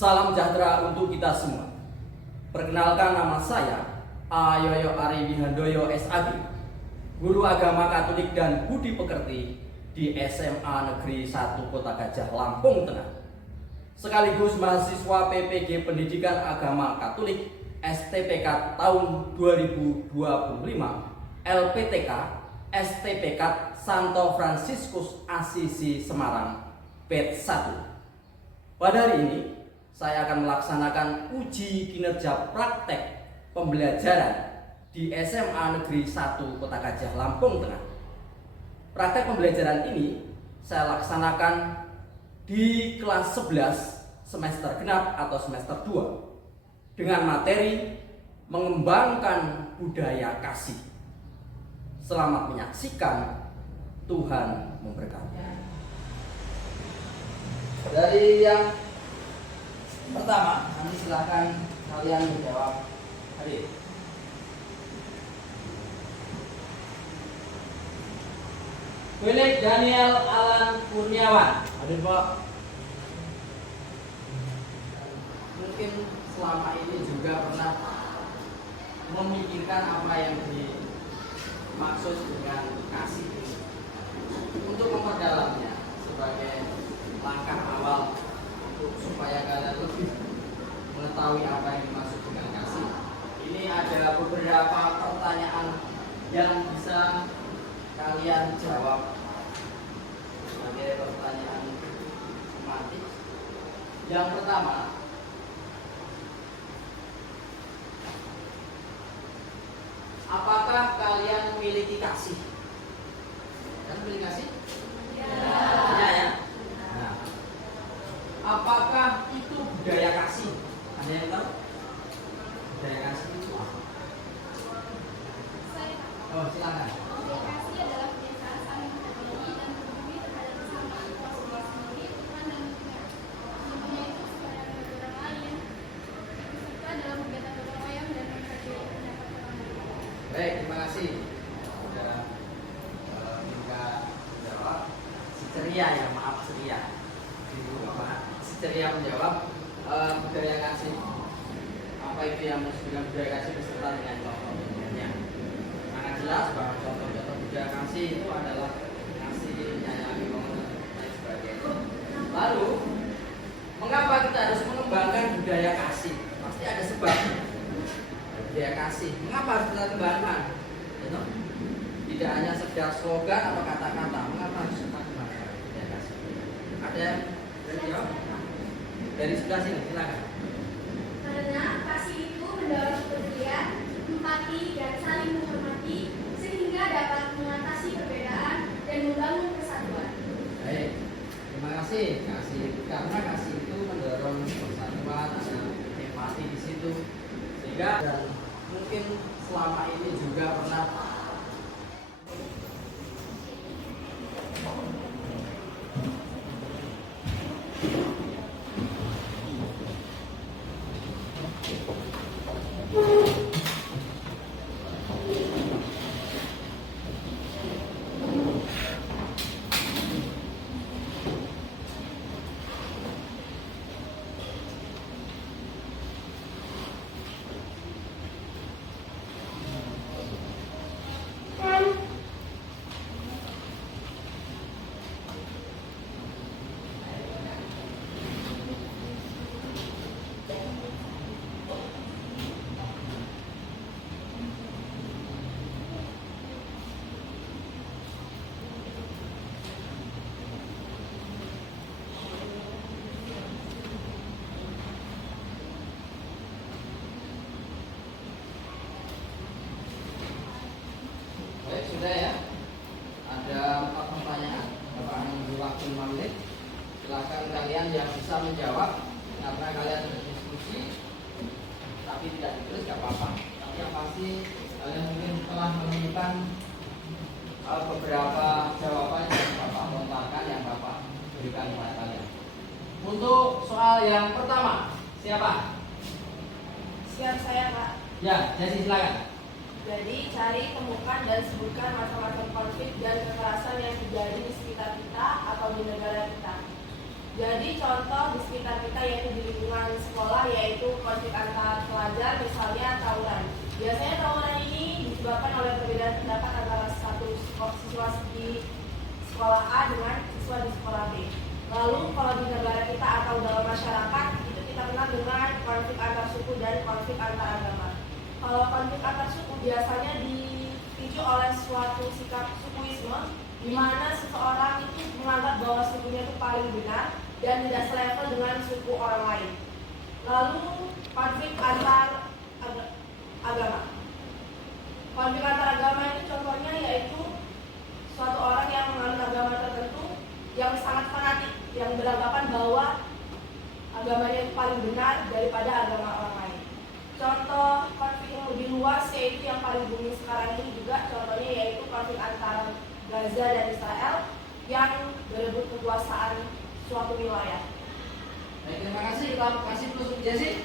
Salam sejahtera untuk kita semua. Perkenalkan, nama saya Ayoyo Ari Wihandoyo SAG, Guru Agama Katolik dan Budi Pekerti di SMA Negeri 1 Kota Gajah, Lampung Tengah. Sekaligus mahasiswa PPG Pendidikan Agama Katolik STPK tahun 2025, LPTK STPK Santo Fransiskus Assisi Semarang, batch 1. Pada hari ini saya akan melaksanakan uji kinerja praktek pembelajaran di SMA Negeri 1 Kota Gajah, Lampung Tengah. Praktek pembelajaran ini saya laksanakan di kelas 11 semester genap atau semester 2 dengan materi mengembangkan budaya kasih. Selamat menyaksikan, Tuhan memberkati. Dari yang pertama, nanti silakan kalian menjawab. Hadir. Felix Daniel Alan Kurniawan. Hadir, Pak. Mungkin selama ini juga pernah memikirkan apa yang dimaksud dengan kasih untuk memperdalamnya sebagai langkah awal supaya kalian lebih mengetahui apa yang dimaksud dengan kasih. Ini ada beberapa pertanyaan yang bisa kalian jawab sebagai pertanyaan tematik. Yang pertama, apakah kalian memiliki kasih? Kalian memiliki kasih? Ya. Nah, apakah itu budaya kasih? Ada yang tahu? Budaya kasih itu apa? Oh, silakan. Budaya kasih adalah kebiasaan saling menghargai dan peduli terhadap sesama kuasa sendiri, Tuhan dan lingkungan. Contohnya itu kepada orang lain, serta dalam kegiatan gotong royong dan menghargai pendapat orang lain. Baik, terima kasih. Sudah juga jawab. Si ceria ya, maaf ceria. Ibu Bapak, si ceria menjawab budaya kasih. Apa itu yang maksud dengan budaya kasih beserta dengan contoh-contohnya? Sangat jelas bahwa contoh-contoh budaya kasih itu adalah kasih, menyayangi, mengenal, dan lain sebagainya. Lalu, mengapa kita harus mengembangkan budaya kasih? Pasti ada sebabnya. Budaya kasih, mengapa harus kita kembangkan? Tidak hanya sekedar slogan atau kata-kata, mengapa harus kita kembangkan budaya kasih? Ada yang jawab? Dari sebelah sini, silakan. Karena kasih itu mendorong kepedulian, empati, dan saling menghormati, sehingga dapat mengatasi perbedaan dan membangun kesatuan. Baik, terima kasih. Karena kasih itu mendorong persatuan, ada empati di situ, sehingga dan mungkin selama ini juga pernah sudah ya. Ada 4 pertanyaan. Bapak menunggu waktu 5 menit. Silakan kalian yang bisa menjawab, karena kalian berdiskusi tapi tidak ditulis gak apa-apa. Tapi yang pasti kalian mungkin telah menemukan beberapa jawaban yang Bapak lontarkan, yang Bapak berikan kepada kalian. Untuk soal yang pertama, siapa? Siap saya, Kak. Ya, Jesse, silakan. Jadi cari, temukan, dan sebutkan macam-macam konflik dan kekerasan yang terjadi di sekitar kita atau di negara kita. Jadi contoh di sekitar kita yaitu di lingkungan sekolah yaitu konflik antar pelajar, misalnya tawuran. Biasanya tawuran ini disebabkan oleh perbedaan pendapat antara satu siswa di sekolah A dengan siswa di sekolah B. Lalu kalau di negara kita atau dalam masyarakat itu kita kenal dengan konflik antar suku dan konflik antar agama. Kalau konflik antar suku biasanya dipicu oleh suatu sikap sukuisme di mana seseorang itu menganggap bahwa sukunya itu paling benar dan tidak selevel dengan suku orang lain. Lalu konflik antar agama. Konflik antar agama itu contohnya yaitu suatu orang yang menganut agama tertentu yang sangat fanatik, yang beranggapan bahwa agamanya itu paling benar daripada agama orang lain. Contoh konflik yang lebih luas yaitu yang paling booming sekarang ini juga contohnya yaitu konflik antara Gaza dan Israel yang berebut kekuasaan suatu wilayah. Baik, terima kasih. Kita kasih plus untuk Jesse.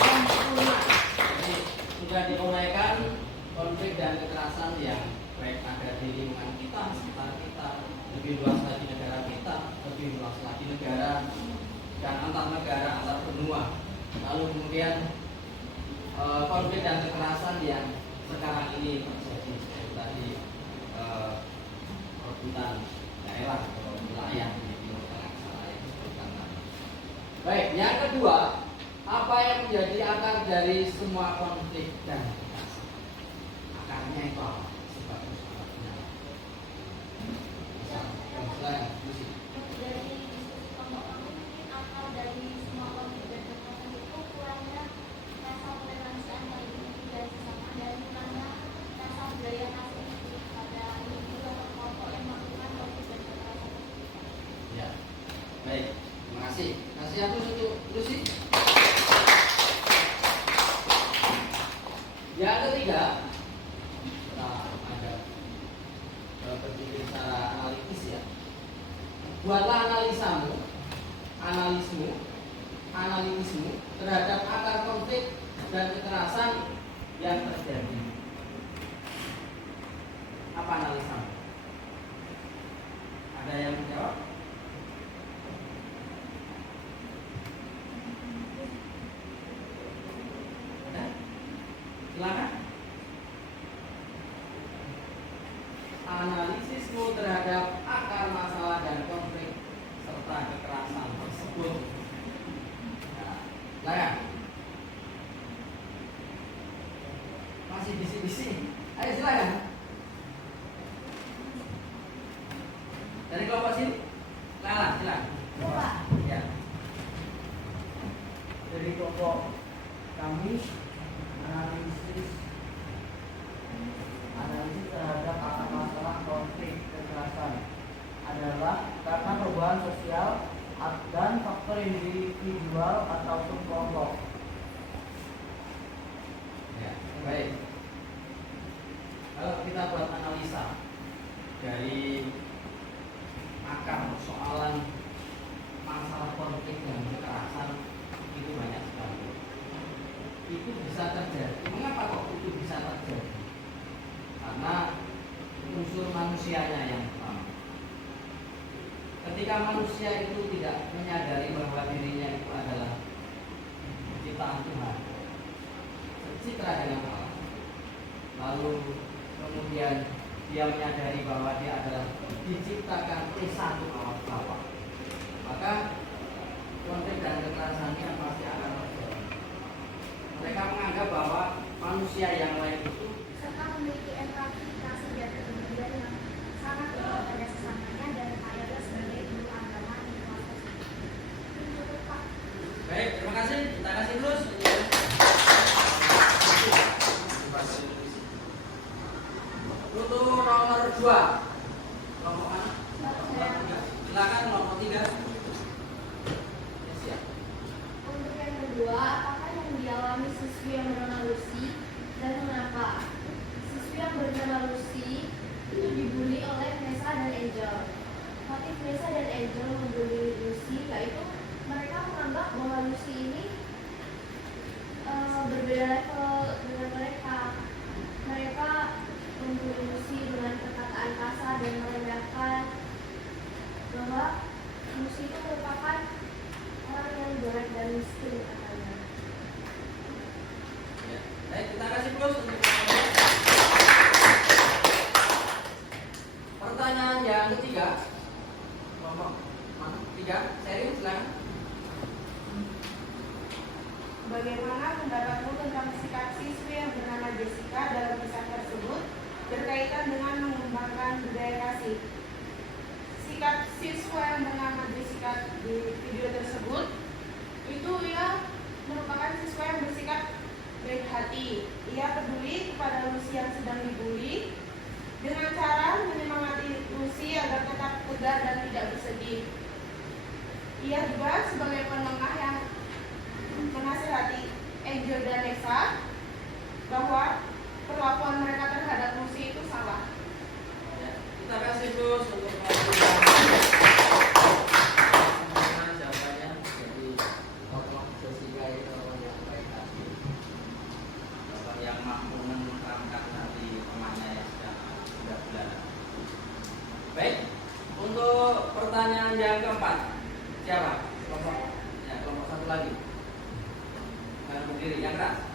Sempurna. Jadi sudah dimulaikan konflik dan kekerasan yang baik ada di lingkungan kita, sekitar kita, lebih luas lagi negara kita, lebih luas lagi negara dan antar negara, antar benua. Lalu kemudian konflik dan kekerasan yang sekarang ini terjadi seperti tadi perebutan daerah atau wilayah di Timur Tengah salah yang disebutkan tadi. Baik, yang kedua, apa yang menjadi akar dari semua konflik dan kekerasan? Akarnya itu apa? Sebab-sebabnya. Misalnya, Dari diskusi kelompok kami mungkin akal dari semua konflik dan kekerasan itu kurangnya rasa toleransi antar individu dan sesama dan kurangnya rasa budaya kasih pada individu atau kelompok yang melakukan konflik dan kekerasan. ya. Baik, terima kasih. Kasih aku untuk Lucy. Yang ketiga, kita ada berpikir secara analitis ya. Buatlah analismu terhadap akar konflik dan kekerasan yang terjadi. Apa analisamu? Ada yang menjawab? Ada? Silakan. Analisismu terhadap akar masalah dan konflik serta kekerasan tersebut. Nah, silakan. Masih bisik-bisik. Ayo silakan. Dari kelompok sini. Silakan. Ya. Dari kelompok kami analisis terhadap akar masalah konflik kekerasan adalah karena perubahan sosial dan faktor individual ataupun kelompok. Ya, baik. Kalau kita buat analisa dari akar persoalan masalah konflik dan kekerasan itu banyak sekali. Itu bisa terjadi. Mengapa kok itu bisa terjadi? Karena unsur manusianya yang pertama. Ketika manusia itu tidak menyadari bahwa dirinya itu adalah ciptaan Tuhan, citra dengan Allah, lalu kemudian dia menyadari bahwa dia adalah diciptakan oleh satu Allah, maka konflik dan kekerasan ini pasti akan terjadi. Mereka menganggap bahwa manusia yang lain itu Serta memiliki empati, kasih dan kepedulian yang sangat tinggi pada sesamanya dan mayoritas sebagai guru agama di kelas tersebut. Cukup, Pak. baik. Terima kasih. Kita kasih terus. Untuk nomor 2 kelompok mana? Silakan nomor 3. Ya, siap. Untuk yang kedua, apakah yang dialami siswi yang bernama Lucy dan mengapa? Siswi yang bernama Lucy itu dibully oleh Nesa dan Angel. Motif Nesa dan Angel membuli Lucy yaitu mereka menganggap bahwa Lucy ini berbeda level dengan mereka. Mereka membuli Lucy dengan perkataan kasar dan merendahkan bahwa Musuh itu merupakan orang yang jelek dan miskin katanya. Ya. Baik, kita kasih plus untuk pertanyaan yang ketiga. Kelompok mana? 3, Sherin silakan. Bagaimana pendapatmu tentang sikap siswi yang bernama Jessica dalam kisah tersebut berkaitan dengan mengembangkan budaya kasih? Sikap siswa yang bernama Jessica di video tersebut itu ia merupakan siswa yang bersikap baik hati. Ia peduli kepada Lucy yang sedang dibully dengan cara menyemangati Lucy agar tetap tegar dan tidak bersedih. Ia juga sebagai penengah yang menasihati Angel dan Nessa bahwa perlakuan mereka terhadap Lucy itu salah. Ya, kita kasih plus untuk jawabannya. Jadi tokoh Jessica itu orang yang baik hati, orang yang mampu menenteramkan hati temannya yang sudah belajar. Baik, untuk pertanyaan yang keempat, siapa? Kelompok, ya kelompok satu lagi. Yang berdiri, yang keras.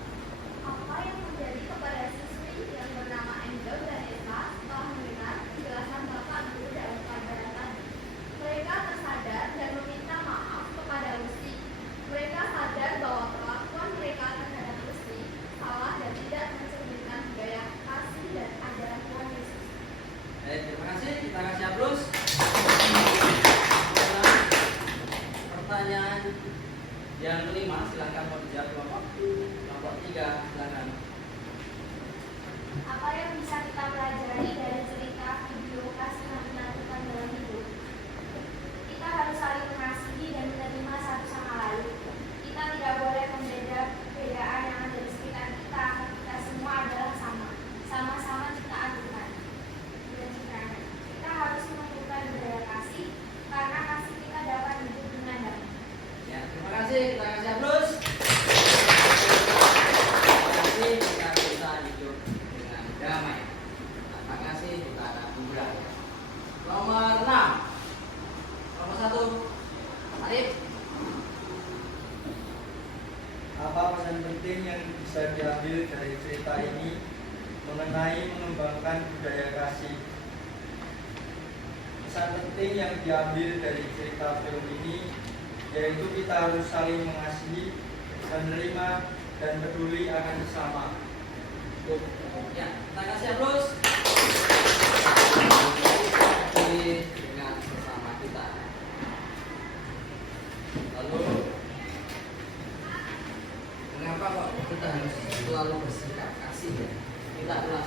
Apa yang terjadi kepada siswi yang bernama Angel dan Eva setelah mendengar penjelasan Bapak Guru dalam pelajaran tadi? Mereka tersadar dan meminta maaf kepada Lucy. Mereka sadar bahwa perlakuan mereka terhadap Lucy salah dan tidak mencerminkan budaya kasih dan ajaran Tuhan Yesus. Baik, terima kasih. Kita kasih aplaus. Pertanyaan yang kelima, silakan mau dijawab kelompok. Kelompok 3, silakan. Apa yang bisa kita pelajari dari cerita video kasih yang dilakukan dalam hidup? Kita harus saling mengasihi dan menerima satu sama lain. Kita tidak boleh membeda perbedaan yang ada di sekitar kita. Kita semua adalah sama. Sama-sama ciptaan Tuhan. Kita harus menumbuhkan budaya kasih karena kasih kita dapat hidup dengan damai. Ya, terima kasih. Kita kasih aplaus. Terima kasih kita bisa hidup dengan damai. Terima kasih kita akan hiburan. Nomor 6. Nomor 1. Arif. Apa pesan penting yang bisa diambil dari cerita ini mengenai mengembangkan budaya kasih? Pesan penting yang diambil dari cerita film ini yaitu kita harus saling mengasihi, menerima, dan peduli akan sesama. Ya, kita kasih aplaus. Peduli dengan sesama kita. Lalu, mengapa kok kita harus selalu bersikap kasih ya? Kita adalah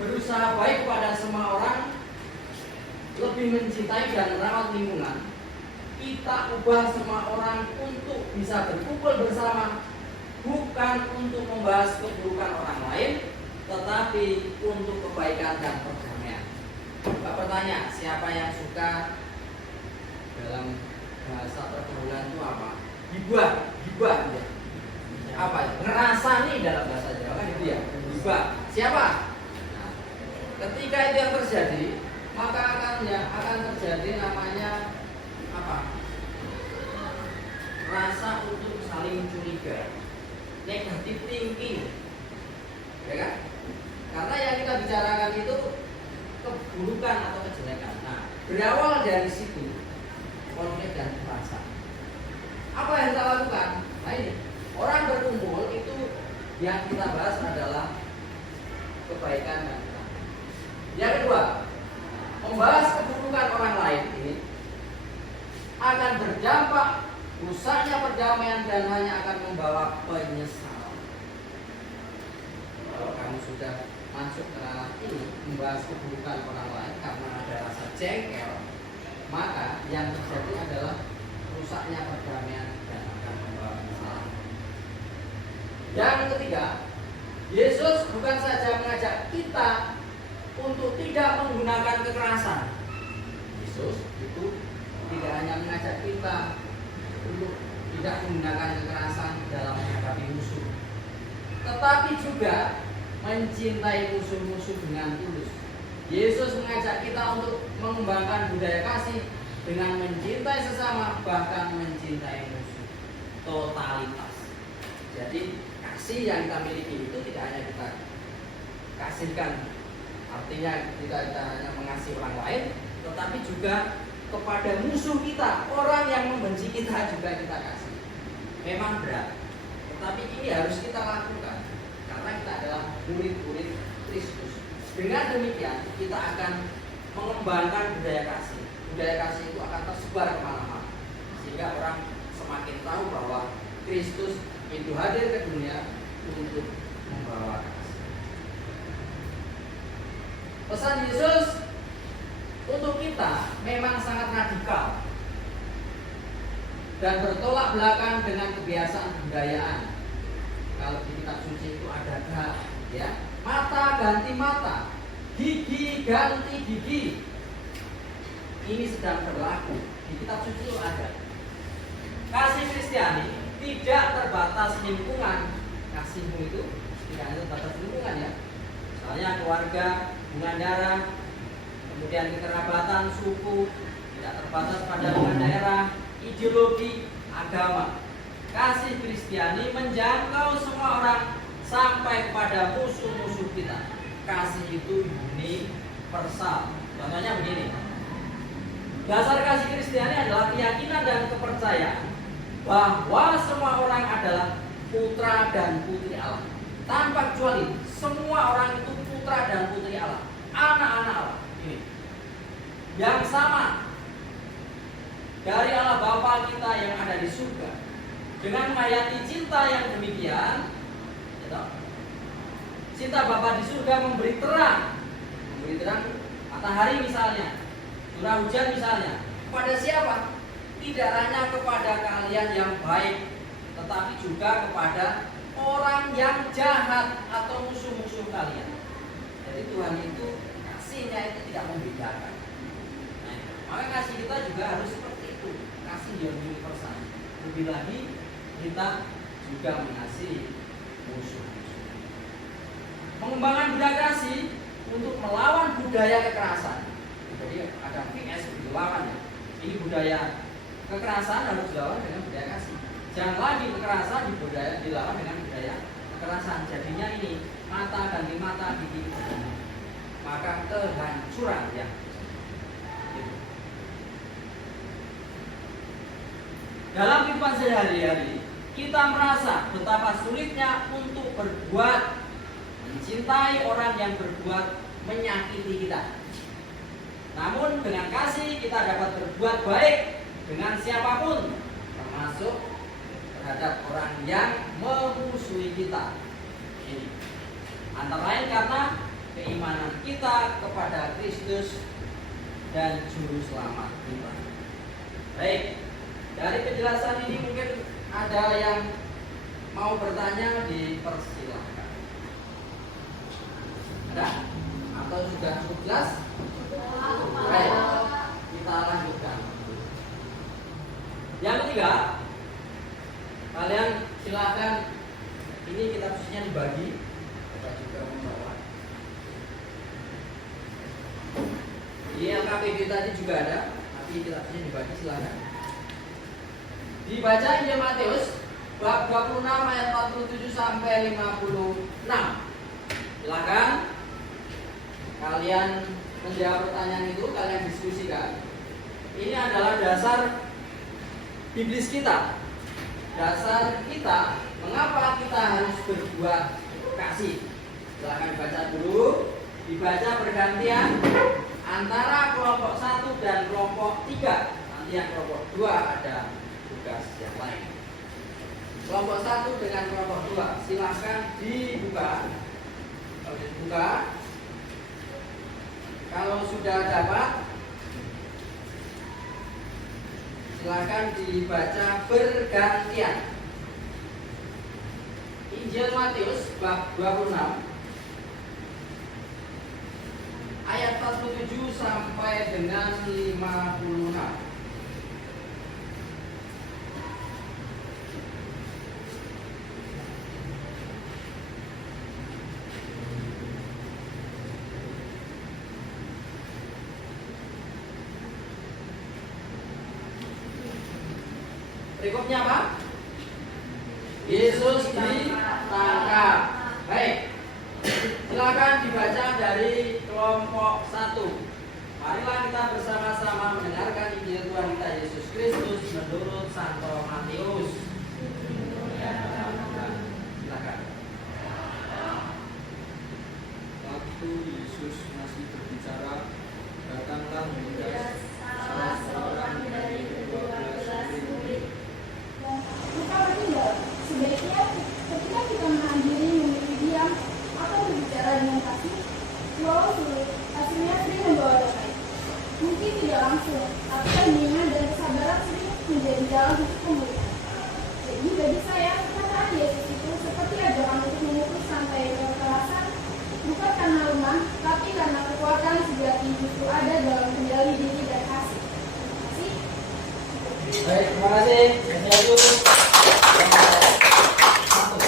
berusaha baik pada semua orang, lebih mencintai dan merawat lingkungan. Kita ubah semua orang untuk bisa berkumpul bersama, bukan untuk membahas keburukan orang lain, tetapi untuk kebaikan dan perdamaian. Bapak bertanya, siapa yang suka dalam bahasa pergaulan itu apa? Gibah ya. Apa? Ngerasani dalam bahasa Jawa kan itu ya. Gibah. Siapa? Nah, ketika itu yang terjadi, maka akan terjadi namanya apa? Rasa untuk saling curiga, negatif thinking, ya kan? Karena yang kita bicarakan itu keburukan atau kejelekan. Nah, berawal dari situ konflik dan rasa. Apa yang kita lakukan? Nah ini, orang berkumpul itu yang kita bahas adalah kebaikan dan kedamaian. Yang kedua, membahas keburukan orang lain ini akan berdampak rusaknya perdamaian dan hanya akan membawa penyesalan. Kalau kamu sudah masuk ke ranah ini membahas keburukan orang lain karena ada rasa jengkel, maka yang terjadi adalah rusaknya perdamaian dan akan membawa penyesalan. Yang ketiga, Yesus bukan saja mengajak kita untuk tidak menggunakan kekerasan. Yesus itu tidak hanya mengajak kita untuk tidak menggunakan kekerasan dalam menghadapi musuh, tetapi juga mencintai musuh-musuh dengan tulus. Yesus mengajak kita untuk mengembangkan budaya kasih dengan mencintai sesama, bahkan mencintai musuh. Totalitas. Jadi kasih yang kita miliki itu tidak hanya kita kasihkan, artinya kita hanya mengasihi orang lain, tetapi juga kepada musuh kita, orang yang membenci kita juga kita kasih. Memang berat, tetapi ini harus kita lakukan karena kita adalah murid-murid Kristus. Dengan demikian kita akan mengembangkan budaya kasih. Budaya kasih itu akan tersebar kemana-mana, sehingga orang semakin tahu bahwa Kristus itu hadir ke dunia untuk membawa kasih. Pesan Yesus untuk kita memang sangat radikal dan bertolak belakang dengan kebiasaan kebudayaan. Kalau di kitab suci itu ada ya, mata ganti mata, gigi ganti gigi. Ini sedang berlaku di kitab suci itu ada. Kasih Kristiani tidak terbatas lingkungan. Kasihmu itu tidak hanya terbatas lingkungan ya. Misalnya keluarga, hubungan darah, kemudian kekerabatan, suku, tidak terbatas pada hubungan daerah, ideologi, agama. Kasih Kristiani menjangkau semua orang sampai kepada musuh-musuh kita. Kasih itu universal. Contohnya begini. Dasar kasih Kristiani adalah keyakinan dan kepercayaan bahwa semua orang adalah putra dan putri Allah. Tanpa kecuali, semua orang itu putra dan putri Allah, anak-anak Allah. Ini yang sama dari Allah Bapa kita yang ada di surga. Dengan menghayati cinta yang demikian, cinta Bapa di surga memberi terang matahari misalnya, curah hujan misalnya, kepada siapa? Tidak hanya kepada kalian yang baik, tetapi juga kepada orang yang jahat atau musuh-musuh kalian. Jadi Tuhan itu kasihnya itu tidak membedakan. Nah, maka kasih kita juga harus seperti itu, kasih yang universal. Lebih lagi kita juga mengasihi musuh. Mengembangkan budaya kasih untuk melawan budaya kekerasan. Jadi ada PS dilawan ya. Ini budaya kekerasan harus dilawan dengan budaya kasih. Jangan lagi kekerasan dilawan dengan budaya kekerasan. Jadinya ini mata ganti mata, gigi ganti gigi. Maka kehancuran ya. Dalam kehidupan sehari-hari kita merasa betapa sulitnya untuk berbuat mencintai orang yang berbuat menyakiti kita. Namun dengan kasih kita dapat berbuat baik dengan siapapun, termasuk terhadap orang yang memusuhi kita. Ini antara lain karena keimanan kita kepada Kristus dan Juru Selamat kita. Baik, dari penjelasan ini mungkin ada yang mau bertanya, dipersilahkan. Ada? Atau sudah cukup jelas? Baik, kita lanjutkan. Yang ketiga, kalian silakan, ini kitab sucinya dibagi, kita juga membawa. Di LKPD tadi juga ada, tapi kitab sucinya dibagi, silakan. Dibaca Injil Matius bab 26 ayat 47 sampai 56. Silakan kalian menjawab pertanyaan itu, kalian diskusikan. Ini adalah dasar biblis kita. Dasar kita mengapa kita harus berbuat kasih. Silakan dibaca dulu, dibaca bergantian antara kelompok 1 dan kelompok 3. Nanti yang kelompok 2 ada tugas yang lain. Kelompok 1 dengan kelompok 2 silakan dibuka. Kalau dibuka, kalau sudah dapat, silakan dibaca bergantian. Injil Matius bab 26 ayat 47 sampai dengan 56. Berikutnya apa? Yesus ditangkap. Baik. Silakan dibaca dari kelompok 1. Marilah kita bersama-sama mendengarkan Injil Tuhan kita Yesus Kristus menurut Santo Matius. Silakan. Waktu Yesus masih berbicara, datanglah Yudas, salah seorang dari ke-12 murid. Kita bertinggal, sebaiknya ketika kita menghadiri memilih diam atau berbicara dengan kasih, walau sulit, hasilnya sering membawa damai. Mungkin tidak langsung, tapi keheningan dan kesabaran sering menjadi jalan untuk pemulihan. Jadi bagi saya, perkataan Yesus itu seperti ajakan untuk memupus sampai kekerasan, bukan karena lemah, tapi karena kekuatan sejati justru ada dalam kendali diri dan kasih. Terima kasih. Baik, terima kasih. Satu.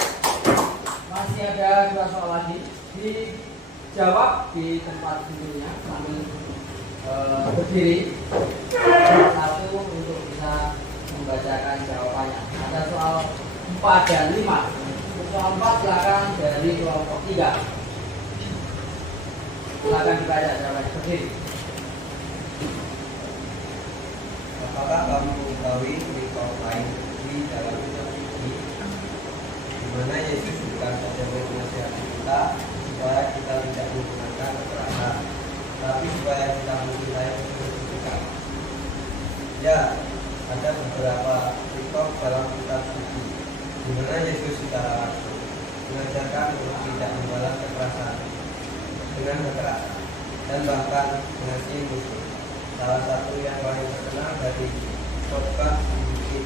Masih ada 2 soal lagi. Dijawab di tempat duduknya sambil berdiri. Satu untuk bisa membacakan jawabannya. Ada soal 4 dan 5. Untuk soal 4 silakan dari kelompok 3. Silakan dibaca jawabannya berdiri. Apakah kamu mengetahui cerita lain di dalam kitab ini, di mana Yesus bukan saja menasihati kita supaya kita tidak menggunakan kekerasan, tapi supaya kita mencintai musuh kita? Ya, ada beberapa cerita dalam kitab suci di mana Yesus secara langsung mengajarkan untuk tidak membalas kekerasan dengan kekerasan dan bahkan mengasihi musuh. Salah satu yang paling terkenal dari khotbah di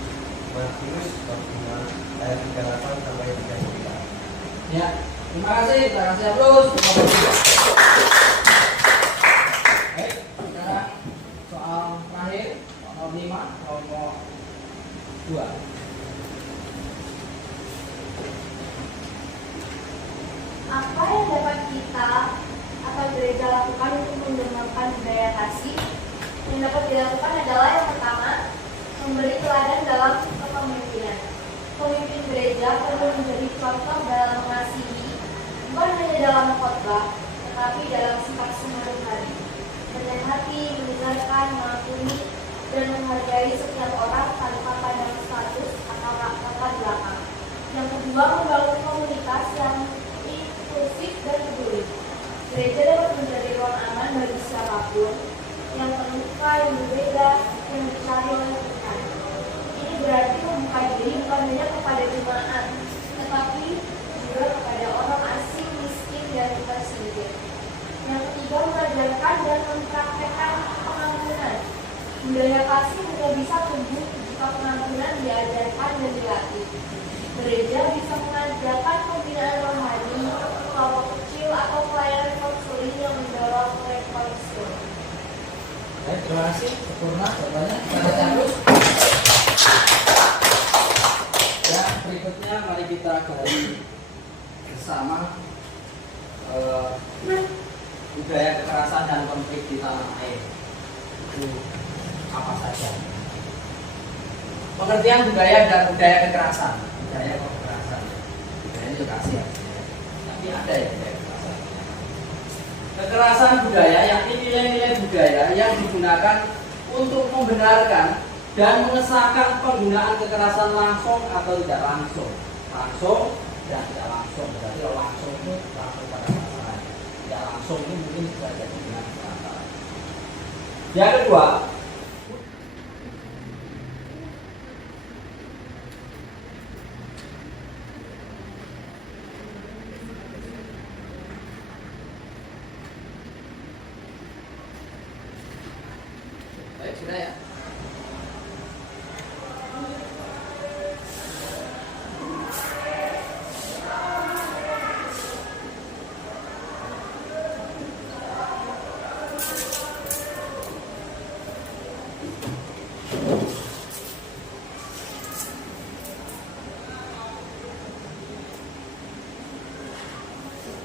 Matius bab 5 ayat 38 sampai 39. Ya, terima kasih. Terima kasih terus. Baik, sekarang soal terakhir, soal 5, kelompok 2. Apa yang dapat kita atau gereja lakukan untuk mengembangkan budaya kasih? Yang dapat dilakukan adalah yang pertama, memberi teladan dalam kepemimpinan. Pemimpin gereja perlu menjadi contoh dalam mengasihi, bukan hanya dalam khotbah, tetapi dalam sifat sehari-hari. Dengan hati, mendengarkan, mengampuni, dan menghargai setiap orang tanpa pandang status atau latar belakang. Yang kedua, membangun komunitas yang inklusif dan peduli. Gereja dapat menjadi ruang aman bagi siapapun yang terluka, yang berbeda, yang dicari oleh Tuhan. Ini berarti membuka diri bukan hanya kepada jemaat, tetapi juga kepada orang asing, miskin, dan tersingkir. Yang ketiga, mengajarkan dan mempraktekkan pengampunan. Budaya kasih juga bisa tumbuh jika pengampunan diajarkan dan dilatih. Gereja bisa mengajarkan pembinaan rohani, kelompok kecil, atau pelayanan konseling yang mendorong rekonstruksi. Baik, terima kasih. Sempurna jawabannya. Kita baca terus. Dan berikutnya mari kita gali bersama budaya kekerasan dan konflik di tanah air. Itu apa saja? Pengertian budaya dan budaya kekerasan. Budaya kekerasan. Budaya itu kasih ya. Tapi ada ya budaya kekerasan. Kekerasan budaya yakni nilai-nilai budaya yang digunakan untuk membenarkan dan mengesahkan penggunaan kekerasan langsung atau tidak langsung. Langsung dan tidak langsung. Berarti kalau langsung itu langsung pada pasangan. Tidak langsung itu mungkin bisa jadi dengan perantara. Yang kedua, baik sudah ya.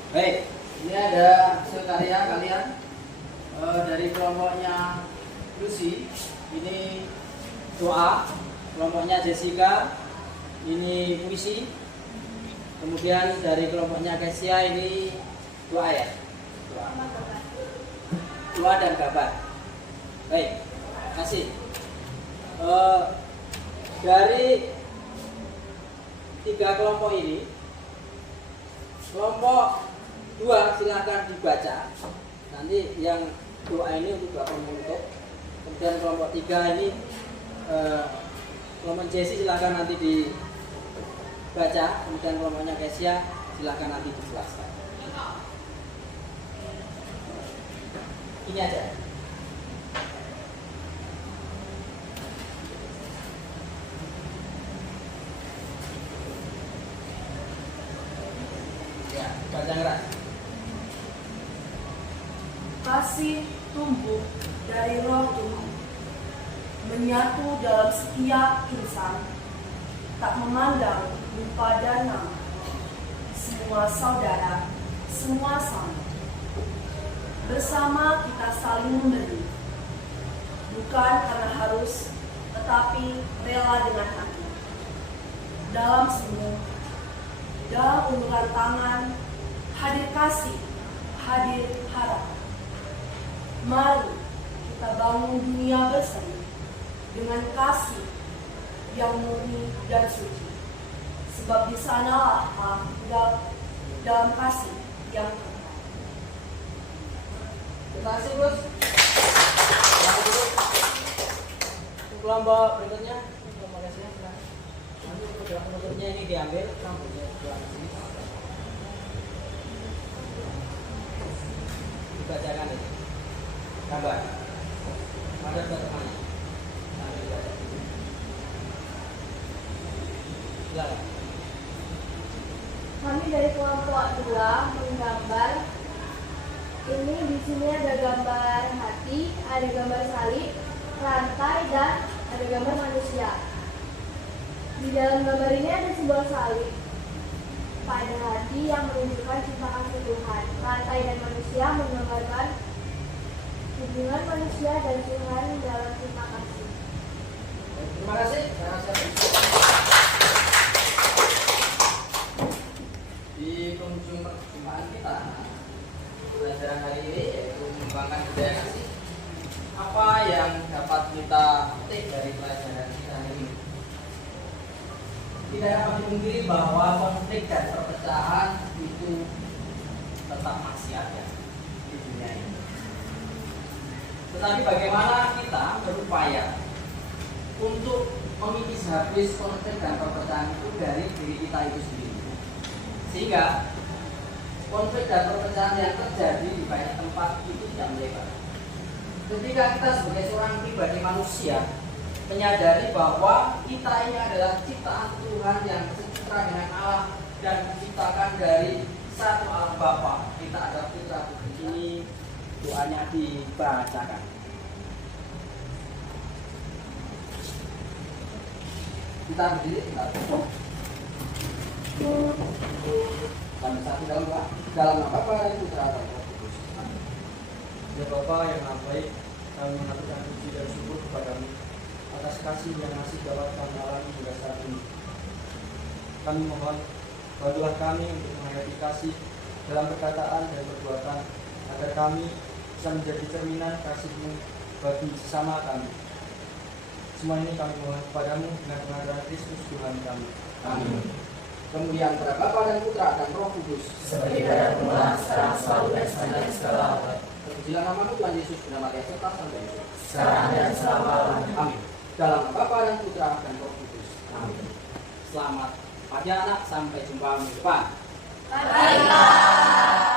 Baik, ini ada hasil karya kalian dari kelompoknya Lucy. Ini doa kelompoknya Jessica ini puisi. Kemudian dari kelompoknya Kesia ini doa ya. Doa dan gambar. Baik, kasih. Dari 3 kelompok ini, kelompok 2 silahkan dibaca. Nanti yang doa ini untuk doa penutup. Kemudian kelompok 3 ini kelompok Jesse silahkan nanti dibaca. Kemudian kelompoknya Kesia silahkan nanti dijelaskan. Ini aja. Ya, baca keras. Kasih tumbuh dari roh Tuhan, menyatu dalam setiap insan, tak memandang rupa dan nama. Semua saudara, semua sama. Bersama kita saling memberi, bukan karena harus, tetapi rela dengan hati. Dalam semu, dalam uluran tangan, hadir kasih, hadir harapan. Mari kita bangun dunia berseri dengan kasih yang murni dan suci. Sebab di sanalah Allah tinggal dalam kasih yang kekal. Terima kasih, Bos. Kelompok berikutnya, kelompok Kesia silakan. Nanti untuk doa penutupnya ini diambil, rambutnya doa sini. Dibacakan ini. Gambar. Ada temannya. Nanti dibaca. Silakan. Kami dari kelompok 2 menggambar. Ini di sini ada gambar hati, ada gambar salib, rantai, dan ada gambar manusia. Di dalam gambar ini ada simbol salib pada hati yang menunjukkan cinta kasih Tuhan. Rantai dan manusia menggambarkan hubungan manusia dan Tuhan dalam cinta kasih. Terima kasih. Di penghujung perjumpaan kita, pelajaran hari ini yaitu mengembangkan budaya kasih. Apa yang dapat kita petik dari pelajaran kita hari ini? Tidak dapat dipungkiri bahwa konflik dan perpecahan itu tetap masih ada di dunia ini. Tetapi bagaimana kita berupaya untuk memikis habis konflik dan perpecahan itu dari diri kita itu sendiri, sehingga konflik dan perpecahan yang terjadi di banyak tempat itu tidak melebar. Ketika kita sebagai seorang pribadi manusia menyadari bahwa kita ini adalah ciptaan Tuhan yang sejahtera dengan Allah dan diciptakan dari satu Allah Bapa, kita ada putra putri. Ini doanya dibacakan. Kita berdiri, kita tutup. Kami satu dalam doa. Dalam nama Bapa dan Putra dan Roh Kudus. Ya Bapa yang maha baik, kami mengaturkan puji dan syukur kepadamu atas kasih yang masih dapat kami alami hingga saat ini. Kami mohon, bantulah kami untuk menghayati kasih dalam perkataan dan perbuatan, agar kami bisa menjadi cerminan kasih-Mu bagi sesama kami. Semua ini kami mohon kepadamu dengan pengajaran Kristus Tuhan kami. Amin. Kemudian kepada Bapa dan Putra dan Roh Kudus. Seperti pada permulaan, sekarang, selalu, dan sepanjang segala abad. Terpujilah namamu Tuhan Yesus, bernama Dia serta sampai Yesus. Sekarang dan selama-lamanya. Amin. Dalam nama Bapa dan Putra dan Roh Kudus. Amin. Selamat pagi anak, sampai jumpa minggu depan. Baiklah.